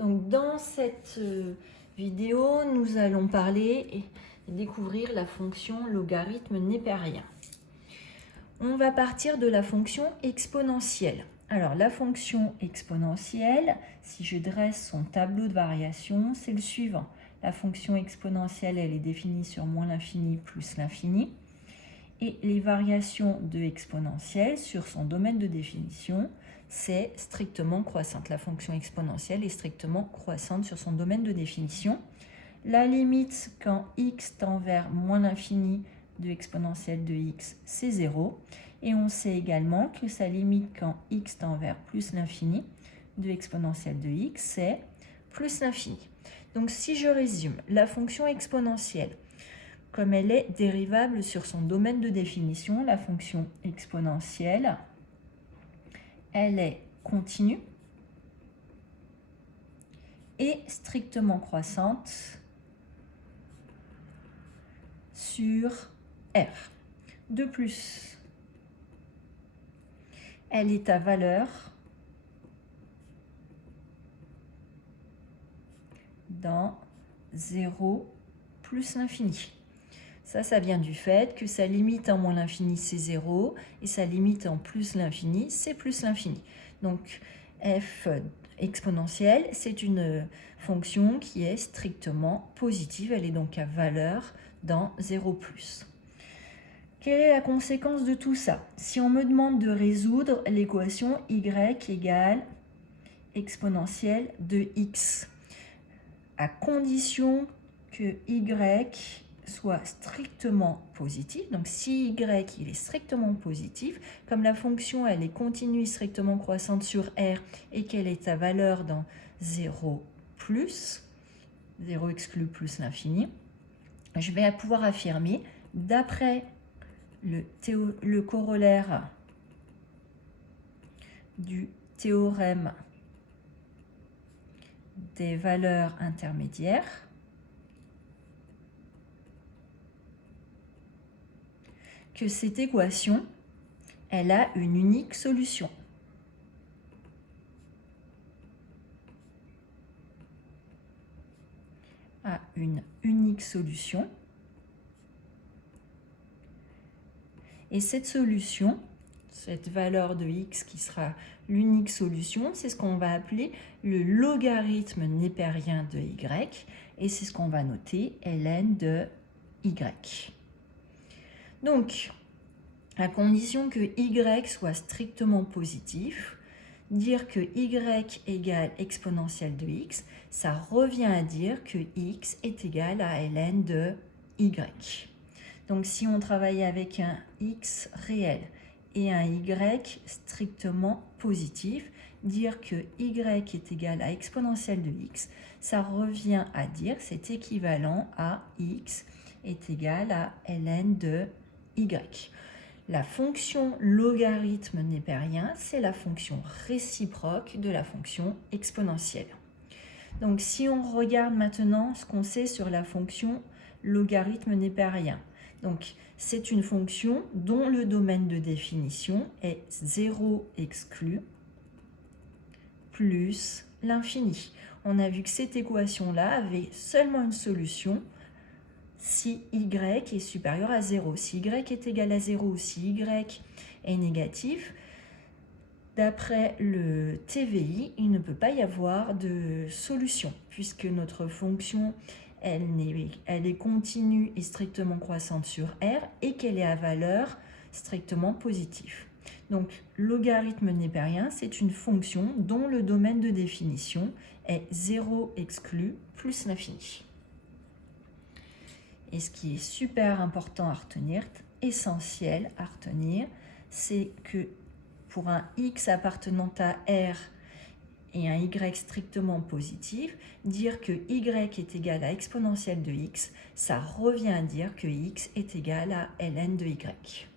Donc dans cette vidéo, nous allons parler et découvrir la fonction logarithme népérien. On va partir de la fonction exponentielle. Alors la fonction exponentielle, si je dresse son tableau de variation, c'est le suivant. La fonction exponentielle, elle est définie sur moins l'infini plus l'infini. Et les variations de exponentielle sur son domaine de définition, c'est strictement croissante. La fonction exponentielle est strictement croissante sur son domaine de définition. La limite quand x tend vers moins l'infini de exponentielle de x, c'est 0. Et on sait également que sa limite quand x tend vers plus l'infini de exponentielle de x, c'est plus l'infini. Donc si je résume, la fonction exponentielle, comme elle est dérivable sur son domaine de définition, la fonction exponentielle, elle est continue et strictement croissante sur R. De plus, elle est à valeur dans 0 plus l'infini. Ça vient du fait que sa limite en moins l'infini, c'est 0, et sa limite en plus l'infini, c'est plus l'infini. Donc, f exponentielle, c'est une fonction qui est strictement positive. Elle est donc à valeur dans 0 plus. Quelle est la conséquence de tout ça? Si on me demande de résoudre l'équation y égale exponentielle de x, à condition que y soit strictement positif. Donc si y il est strictement positif, comme la fonction elle est continue et strictement croissante sur R et qu'elle est à valeur dans 0 plus, 0 exclu plus l'infini, je vais pouvoir affirmer, d'après le corollaire du théorème des valeurs intermédiaires, que cette équation, elle a une unique solution. A une unique solution. Et cette solution, cette valeur de x qui sera l'unique solution, c'est ce qu'on va appeler le logarithme népérien de y, et c'est ce qu'on va noter ln de y. Donc, à condition que y soit strictement positif, dire que y égale exponentielle de x, ça revient à dire que x est égal à ln de y. Donc, si on travaille avec un x réel et un y strictement positif, dire que y est égal à exponentielle de x, ça revient à dire, c'est équivalent à x est égal à ln de y. La fonction logarithme népérien, c'est la fonction réciproque de la fonction exponentielle. Donc si on regarde maintenant ce qu'on sait sur la fonction logarithme népérien, donc c'est une fonction dont le domaine de définition est 0 exclu plus l'infini. On a vu que cette équation-là avait seulement une solution si y est supérieur à 0. Si y est égal à 0 ou si y est négatif, d'après le TVI, il ne peut pas y avoir de solution, puisque notre fonction, elle est continue et strictement croissante sur R, et qu'elle est à valeur strictement positive. Donc, logarithme népérien, c'est une fonction dont le domaine de définition est 0 exclu plus l'infini. Et ce qui est super important à retenir, essentiel à retenir, c'est que pour un x appartenant à R et un y strictement positif, dire que y est égal à exponentielle de x, ça revient à dire que x est égal à ln de y.